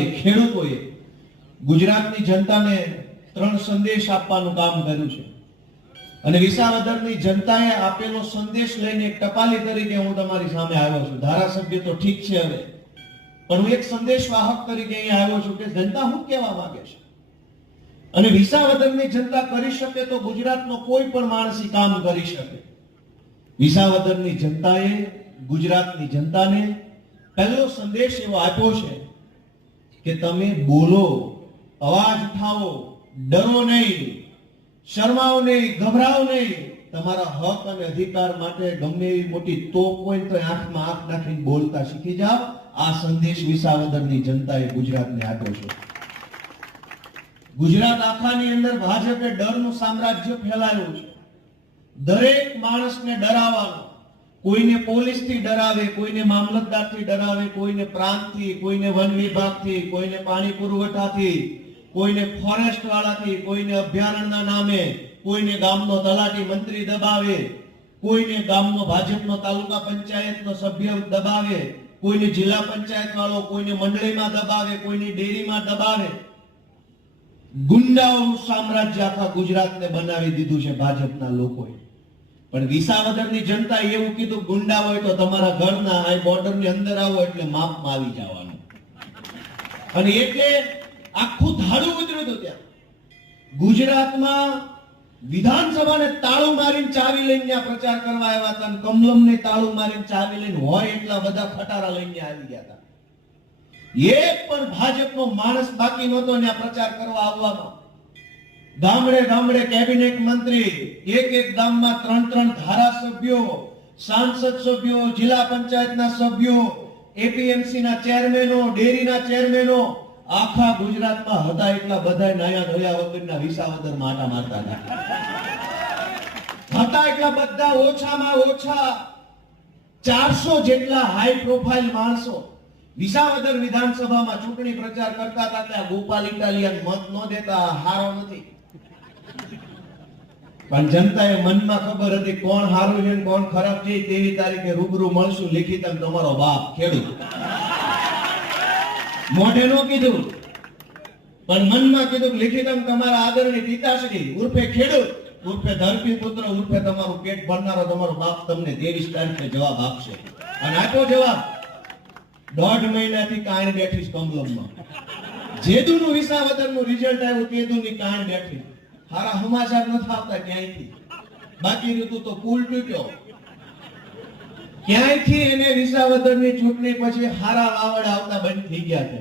ભાગે ખેડૂતોએ ગુજરાતની જનતાને 3 સંદેશ આપવાનું કામ કર્યું છે અને વિસાવદરની જનતાએ આપેલો સંદેશ લઈને એક ટપાલી તરીકે હું તમારી સામે આવ્યો છું. ધારાસભ્ય તો ઠીક છે હવે, પણ હું એક સંદેશવાહક તરીકે અહીંયા આવ્યો છું કે જનતા શું કહેવા માંગે છે અને વિસાવદરની જનતા કરી શકે તો ગુજરાતનો કોઈ પણ માણસ કામ કરી શકે. વિસાવદરની જનતાએ ગુજરાતની જનતાને પહેલો સંદેશ એવો આપ્યો છે કે તમે બોલો, અવાજ ઉઠાવો, ડરો નહીં, શરમાઓ નહીં, ગભરાઓ નહીં. તમારા હક અને અધિકાર માટે ગમે એવી મોટી તોપ હોય તો આંખમાં આંખ નાખીને બોલતા શીખી જાઓ. આ સંદેશ વિસાવદરની જનતાએ ગુજરાતને આપ્યો છે. ગુજરાત આખાની અંદર ભાજપે ડરનું સામ્રાજ્ય ફેલાવ્યું છે. દરેક માણસને ડરાવવાનો, કોઈને પોલીસથી ડરાવે, કોઈને મામલતદારથી ડરાવે, કોઈને પ્રાંતથી, કોઈને વન વિભાગથી, કોઈને પાણી પુરવઠાથી, કોઈને ફોરેસ્ટ વાળાથી, કોઈને અભયારણ્યના નામે, કોઈને ગામનો તલાટી મંત્રી દબાવે, કોઈને ગામનો ભાજપનો તાલુકા પંચાયતનો સભ્ય દબાવે, કોઈને જિલ્લા પંચાયત વાળો, કોઈને મંડળીમાં દબાવે, કોઈની ડેરીમાં દબાવે. ગુંડાઓનું સામ્રાજ્ય આખા ગુજરાતને બનાવી દીધું છે ભાજપના લોકોએ. પણ વિસાવદરની જનતા એવું કીધું, ગુંડા હોય તો તમારા ઘરના આ બોર્ડરની અંદર આવો એટલે માપમાં આવી જવાનું. અને એટલે આખું ધાડું ઉતર્યું હતું ત્યાં. ગુજરાતમાં વિધાનસભાને તાળું મારીને ચાવી લઈને પ્રચાર કરવા આવ્યા હતા અને કમલમને તાળું મારીને ચાવી લઈને હોય એટલા બધા ખટારા લઈને આવી ગયા હતા. એક પણ ભાજપનો માણસ બાકી નહોતો ત્યાં પ્રચાર કરવા આવવામાં. ગામડે ગામડે કેબિનેટ મંત્રી, એક ગામમાં 3 ધારાસભ્યો, સાંસદ સભ્યો, જિલ્લા પંચાયતના સભ્યો, એપીએમસી ના ચેરમેનો, ડેરીના ચેરમેનો આખા ગુજરાતમાં હતા એટલા બધા નાયા ધોયા વગરના વિસાવદર માટા મારતા હતા એટલા બધા ઓછામાં ઓછા 400 જેટલા હાઈ પ્રોફાઇલ માણસો વિસાવદર વિધાનસભામાં ચૂંટણી પ્રચાર કરતા હતા. ત્યાં ગોપાલ ઇટાલિયન મત ન દેતા હારો નથી, પણ જનતાએ મનમાં ખબર હતી કોણ હારું છે કોણ ખરાબ છે. તેવી તારીખે રૂબરૂ મળશું લિખિત તમારો બાપ ખેડૂત. મોઢે નો કીધું પણ મનમાં કીધું લિખિત તમારા આદરણીય પિતાશ્રી ઉર્ફે ખેડૂત ઉર્ફે ધરતીપુત્ર ઉર્ફે તમારું પેટ ભરનારો તમારો બાપ તમને 23 તારીખે જવાબ આપશે. અને આપ્યો જવાબ. 1.5 મહિનાથી કાણ બેઠી કમલમમાં. જેદુનું વિસાવદરનું રિઝલ્ટ આવ્યું તેદુની કાણ બેઠી. હારા સમાચાર નથી આવતા ક્યાંયથી. બાકી ઋતુ તો પુલ તૂટ્યો. ક્યાંયથી એને વિસાવદરની ચૂંટણી પછી હારા વાવડ આવતા બંધ થઈ ગયા છે.